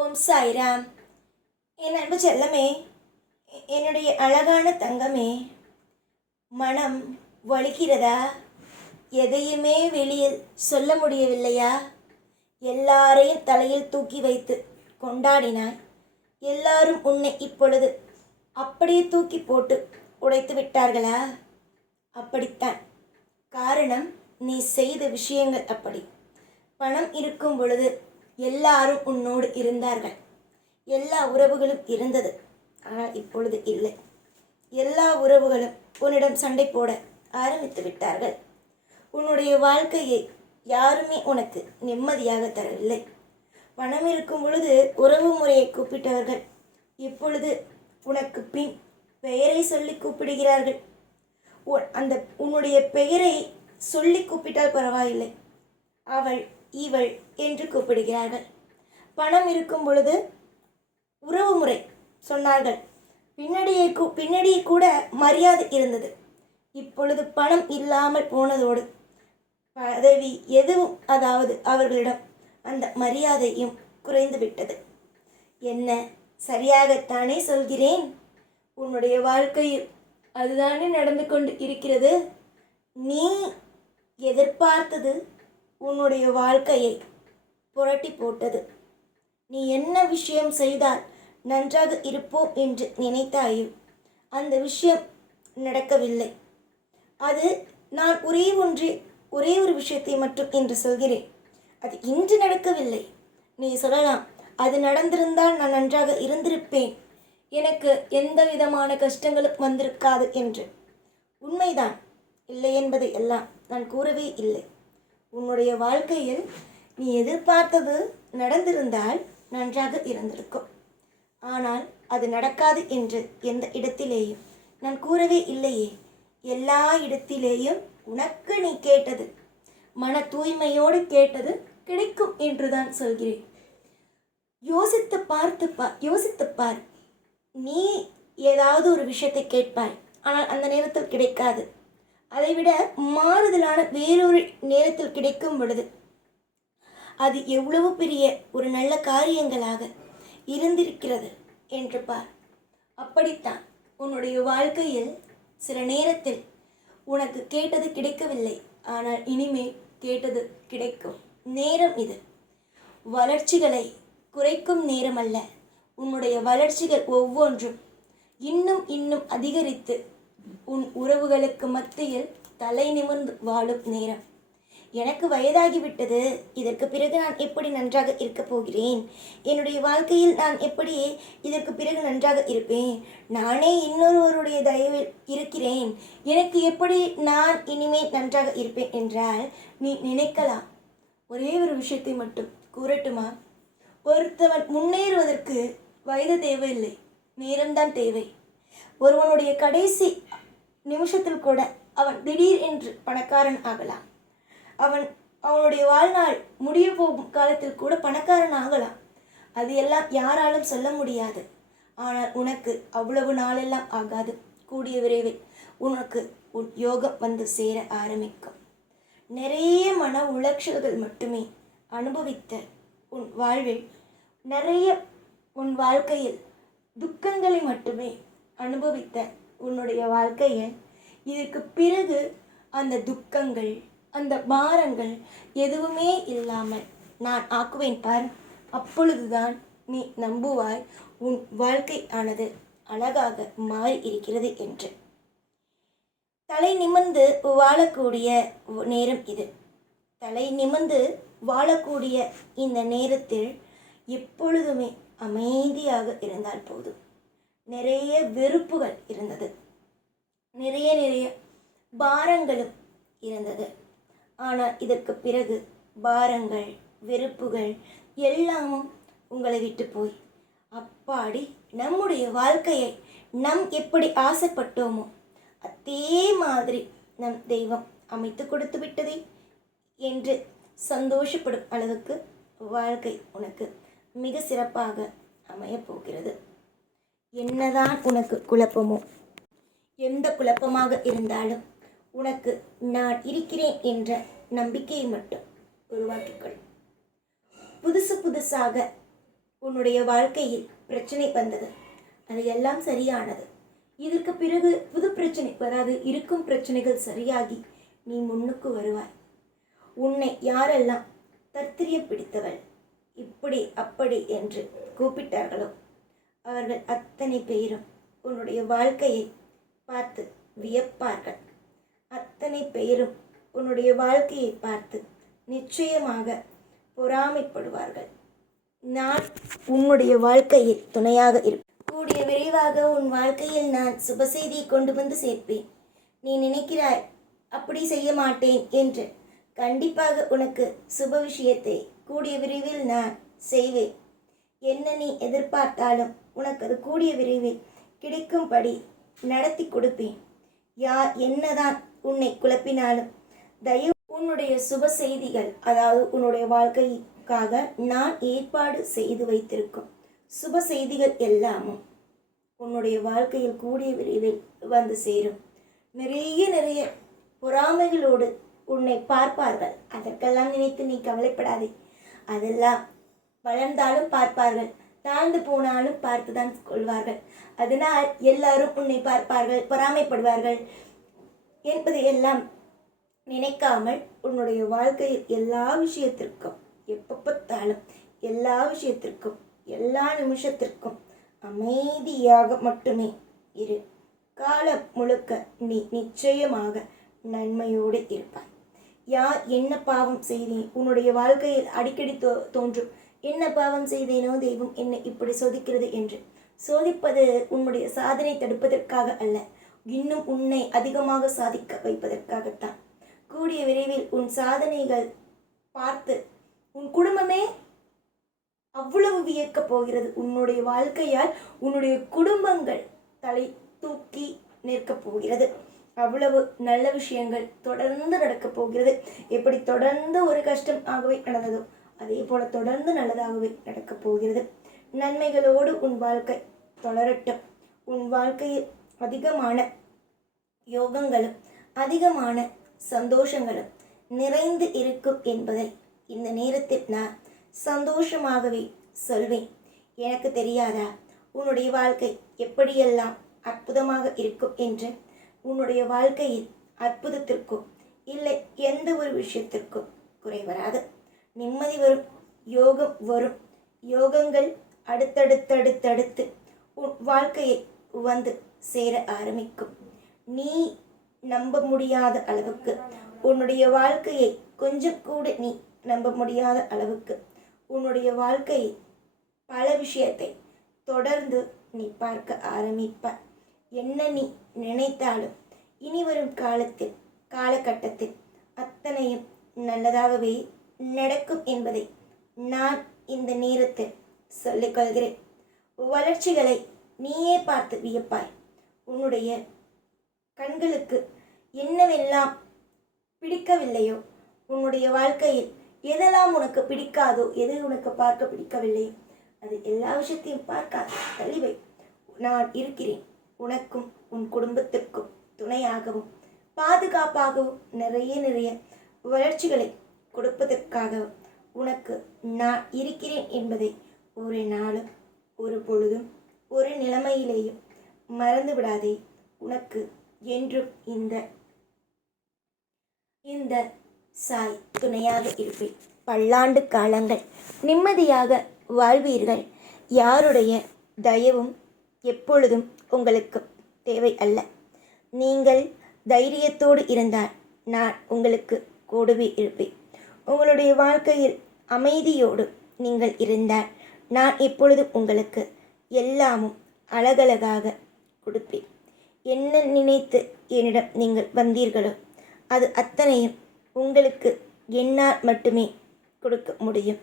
ஓம் சாய்ராம். என் அன்பு செல்லமே, என்னுடைய அழகான தங்கமே, மனம் வலிக்கிறதா? எதையுமே வெளியில் சொல்ல முடியவில்லையா? எல்லாரையும் தலையில் தூக்கி வைத்து கொண்டாடினாய். எல்லாரும் உன்னை இப்பொழுது அப்படியே தூக்கி போட்டு உடைத்து விட்டார்களா? அப்படித்தான். காரணம், நீ செய்த விஷயங்கள் அப்படி. பணம் இருக்கும் பொழுது எல்லாரும் உன்னோடு இருந்தார்கள். எல்லா உறவுகளும் இருந்தது. ஆனால் இப்பொழுது இல்லை. எல்லா உறவுகளும் உன்னிடம் சண்டை போட ஆரம்பித்து விட்டார்கள். உன்னுடைய வாழ்க்கையை யாருமே உனக்கு நிம்மதியாக தரவில்லை. பணம் இருக்கும் பொழுது உறவு முறையை கூப்பிட்டவர்கள் இப்பொழுது உனக்கு பின் பெயரை சொல்லி கூப்பிடுகிறார்கள். அந்த உன்னுடைய பெயரை சொல்லி கூப்பிட்டால் பரவாயில்லை, அவள் இவள் என்று கூப்பிடுகிறார்கள். பணம் இருக்கும் பொழுது உறவு முறை சொன்னார்கள். பின்னாடியே கூட மரியாதை இருந்தது. இப்பொழுது பணம் இல்லாமல் போனதோடு பதவி எதுவும், அதாவது அவர்களிடம் அந்த மரியாதையும் குறைந்து விட்டது. என்ன, சரியாகத்தானே சொல்கிறேன்? உன்னுடைய வாழ்க்கையில் அதுதானே நடந்து கொண்டு இருக்கிறது. நீ எதிர்பார்த்தது உன்னுடைய வாழ்க்கையை புரட்டி போட்டது. நீ என்ன விஷயம் செய்தால் நன்றாக இருப்போம் என்று நினைத்தாயோ அந்த விஷயம் நடக்கவில்லை. அது நான் ஒரே ஒரு விஷயத்தை மட்டும் என்று சொல்கிறேன். அது இன்று நடக்கவில்லை. நீ சொல்லலாம், அது நடந்திருந்தால் நான் நன்றாக இருந்திருப்பேன், எனக்கு எந்த விதமான கஷ்டங்களும் வந்திருக்காது என்று. உண்மைதான். இல்லை என்பதை எல்லாம் நான் கூறவே இல்லை. உன்னுடைய வாழ்க்கையில் நீ எதிர்பார்த்தது நடந்திருந்தால் நன்றாக இருந்திருக்கும். ஆனால் அது நடக்காது என்று எந்த இடத்திலேயும் நான் கூறவே இல்லையே. எல்லா இடத்திலேயும் உனக்கு நீ கேட்டது, மன தூய்மையோடு கேட்டது கிடைக்கும் என்றுதான் சொல்கிறேன். யோசித்துப்பார். நீ ஏதாவது ஒரு விஷயத்தை கேட்பாய், ஆனால் அந்த நேரத்தில் கிடைக்காது. அதைவிட மாறுதலான வேறொரு நேரத்தில் கிடைக்கும் பொழுது அது எவ்வளவு பெரிய ஒரு நல்ல காரியங்களாக இருந்திருக்கிறது என்று பார். அப்படித்தான் உன்னுடைய வாழ்க்கையில் சில நேரத்தில் உனக்கு கேட்டது கிடைக்கவில்லை, ஆனால் இனிமேல் கேட்டது கிடைக்கும் நேரம் இது. வளர்ச்சிகளை குறைக்கும் நேரம் அல்ல. உன்னுடைய வளர்ச்சிகள் ஒவ்வொன்றும் இன்னும் அதிகரித்து உன் உறவுகளுக்கு மத்தியில் தலை நிமிர்ந்து வாழும் நேரம். எனக்கு வயதாகிவிட்டது, இதற்கு பிறகு நான் எப்படி நன்றாக இருக்கப் போகிறேன்? என்னுடைய வாழ்க்கையில் நான் எப்படி இதற்கு பிறகு நன்றாக இருப்பேன்? நானே இன்னொருவருடைய தயவில் இருக்கிறேன், எனக்கு எப்படி நான் இனிமேல் நன்றாக இருப்பேன் என்றால் நீ நினைக்கலாம். ஒரே ஒரு விஷயத்தை மட்டும் கூறட்டுமா? ஒருத்தவன் முன்னேறுவதற்கு வயது தேவையில்லை, நேரம்தான் தேவை. ஒருவனுடைய கடைசி நிமிஷத்தில் கூட அவன் திடீர் என்று பணக்காரன் ஆகலாம். அவனுடைய வாழ்நாள் முடிய போகும் காலத்தில் கூட பணக்காரன் ஆகலாம். அது எல்லாம் யாராலும் சொல்ல முடியாது. ஆனால் உனக்கு அவ்வளவு நாளெல்லாம் ஆகாது. கூடிய விரைவில் உனக்கு உன் யோகம் வந்து சேர ஆரம்பிக்கும். நிறைய மன உளைச்சல்கள் மட்டுமே அனுபவித்த உன் வாழ்வில், உன் வாழ்க்கையில் துக்கங்களை மட்டுமே அனுபவித்த உன்னுடைய வாழ்க்கையில் இதற்கு பிறகு அந்த துக்கங்கள், அந்த பாரங்கள் எதுவுமே இல்லாமல் நான் ஆக்குவேன் பார். அப்பொழுதுதான் நீ நம்புவாய் உன் வாழ்க்கை ஆனது அழகாக மாறி இருக்கிறது என்று. தலை நிமிர்ந்து வாழக்கூடிய நேரம் இது. தலை நிமிர்ந்து வாழக்கூடிய இந்த நேரத்தில் எப்பொழுதுமே அமைதியாக இருந்தால் போதும். நிறைய வெறுப்புகள் இருந்தது, நிறைய பாரங்களும் இருந்தது. ஆனால் இதற்கு பிறகு பாரங்கள், வெறுப்புகள் எல்லாமும் உங்களை விட்டு போய், அப்பாடி, நம்முடைய வாழ்க்கையை நம் எப்படி ஆசைப்பட்டோமோ அதே மாதிரி நம் தெய்வம் அமைத்து கொடுத்து விட்டதே என்று சந்தோஷப்படும் அளவுக்கு வாழ்க்கை உனக்கு மிக சிறப்பாக அமையப் போகிறது. என்னதான் உனக்கு குழப்பமோ, எந்த குழப்பமாக இருந்தாலும் உனக்கு நான் இருக்கிறேன் என்ற நம்பிக்கையை மட்டும் உருவாக்கிக்கொள். புதுசாக உன்னுடைய வாழ்க்கையில் பிரச்சனை வந்தது, அது எல்லாம் சரியானது. இதற்கு பிறகு புது பிரச்சனை வராது. இருக்கும் பிரச்சனைகள் சரியாகி நீ முன்னுக்கு வருவாய். உன்னை யாரெல்லாம் தர்த்திரிய பிடித்தவள், இப்படி அப்படி என்று கூப்பிட்டார்களோ அவர்கள் அத்தனை பேரும் உன்னுடைய வாழ்க்கையை பார்த்து வியப்பார்கள். அத்தனை பேரும் உன்னுடைய வாழ்க்கையை பார்த்து நிச்சயமாக பொறாமைப்படுவார்கள். நான் உன்னுடைய வாழ்க்கையில் துணையாக இருப்பேன். கூடிய விரைவாக உன் வாழ்க்கையில் நான் சுப செய்தியை கொண்டு வந்து சேர்ப்பேன். நீ நினைக்கிறாய் அப்படி செய்ய மாட்டேன் என்று. கண்டிப்பாக உனக்கு சுப விஷயத்தை கூடிய விரைவில் நான் செய்வேன். என்ன நீ எதிர்பார்த்தாலும் உனக்கு அது கூடிய விரைவில் கிடைக்கும்படி நடத்தி கொடுப்பேன். யார் என்னதான் உன்னை குழப்பினாலும் தயவு உன்னுடைய சுப செய்திகள், அதாவது உன்னுடைய வாழ்க்கைக்காக நான் ஏற்பாடு செய்து வைத்திருக்கும் சுப செய்திகள் எல்லாமும் உன்னுடைய வாழ்க்கையில் கூடிய விரைவில் வந்து சேரும். நிறைய பொறாமைகளோடு உன்னை பார்ப்பார்கள். அதற்கெல்லாம் நினைத்து நீ கவலைப்படாதே. அதெல்லாம் வளர்ந்தாலும் பார்ப்பார்கள், தாழ்ந்து போனாலும் பார்த்துதான் கொள்வார்கள். அதனால் எல்லாரும் உன்னை பார்ப்பார்கள், பொறாமைப்படுவார்கள் என்பதை எல்லாம் நினைக்காமல் உன்னுடைய வாழ்க்கையில் எல்லா விஷயத்திற்கும், எப்போ பார்த்தாலும் எல்லா விஷயத்திற்கும், எல்லா நிமிஷத்திற்கும் அமைதியாக மட்டுமே இரு. காலம் முழுக்க நீ நிச்சயமாக நன்மையோடு இருப்பாய். யார் என்ன பாவம் செய்தேன், உன்னுடைய வாழ்க்கையில் அடிக்கடி தோன்றும், என்ன பாவம் செய்தேனோ தெய்வம் என்னை இப்படி சோதிக்கிறது என்று. சோதிப்பது உன்னுடைய சாதனை தடுப்பதற்காக அல்ல, இன்னும் உன்னை அதிகமாக சாதிக்க வைப்பதற்காகத்தான். கூடிய விரைவில் உன் சாதனைகள் பார்த்து உன் குடும்பமே அவ்வளவு வியக்கப் போகிறது. உன்னுடைய வாழ்க்கையால் உன்னுடைய குடும்பங்கள் தலை தூக்கி நிற்கப் போகிறது. அவ்வளவு நல்ல விஷயங்கள் தொடர்ந்து நடக்கப் போகிறது. எப்படி தொடர்ந்து ஒரு கஷ்டம் ஆகவே நடந்ததோ அதே போல தொடர்ந்து நல்லதாகவே நடக்கப் போகிறது. நன்மைகளோடு உன் வாழ்க்கை தொடரட்டும். உன் வாழ்க்கையில் அதிகமான யோகங்களும் அதிகமான சந்தோஷங்களும் நிறைந்து இருக்கும் என்பதை இந்த நேரத்தில் நான் சந்தோஷமாகவே சொல்வேன். எனக்கு தெரியாதா உன்னுடைய வாழ்க்கை எப்படியெல்லாம் அற்புதமாக இருக்கும் என்று? உன்னுடைய வாழ்க்கையில் அற்புதத்திற்கும் இல்லை எந்த ஒரு விஷயத்திற்கும் குறை வராது. நிம்மதி வரும், யோகம் வரும். யோகங்கள் அடுத்தடுத்து உன் வாழ்க்கையை வந்து சேர ஆரம்பிக்கும். நீ நம்ப முடியாத அளவுக்கு உன்னுடைய வாழ்க்கையை கொஞ்சம் கூட நீ நம்ப முடியாத அளவுக்கு உன்னுடைய வாழ்க்கையை பல விஷயத்தை தொடர்ந்து நீ பார்க்க ஆரம்பிப்ப. என்ன நீ நினைத்தாலும் இனி வரும் காலகட்டத்தில் அத்தனையும் நல்லதாகவே நடக்கும் என்பதை நான் இந்த நேரத்தில் சொல்லிக்கொள்கிறேன். வளர்ச்சிகளை நீயே பார்த்து வியப்பாய். உன்னுடைய கண்களுக்கு என்னவெல்லாம் பிடிக்கவில்லையோ, உன்னுடைய வாழ்க்கையில் எதெல்லாம் உனக்கு பிடிக்காதோ, எது உனக்கு பார்க்க பிடிக்கவில்லையோ அது எல்லா விஷயத்தையும் பார்க்காது, தள்ளிவை. நான் இருக்கிறேன். உனக்கும் உன் குடும்பத்திற்கும் துணையாகவும் பாதுகாப்பாகவும் நிறைய வளர்ச்சிகளை கொடுப்பதற்காகவும் உனக்கு நான் இருக்கிறேன் என்பதை ஒரு நாளும் ஒரு பொழுதும் ஒரு நிலைமையிலேயும் மறந்து விடாதே. உனக்கு என்றும் இந்த சாய் துணையாக இருப்பேன். பல்லாண்டு காலங்கள் நிம்மதியாக வாழ்வீர்கள். யாருடைய தயவும் எப்பொழுதும் உங்களுக்கு தேவை அல்ல. நீங்கள் தைரியத்தோடு இருந்தால் நான் உங்களுக்கு கூடவே இருப்பேன். உங்களுடைய வாழ்க்கையில் அமைதியோடு நீங்கள் இருந்தால் நான் எப்பொழுதும் உங்களுக்கு எல்லாமும் அழகழகாக கொடுப்பேன். என்ன நினைத்து என்னிடம் நீங்கள் வந்தீர்களோ அது அத்தனையும் உங்களுக்கு என்னால் மட்டுமே கொடுக்க முடியும்.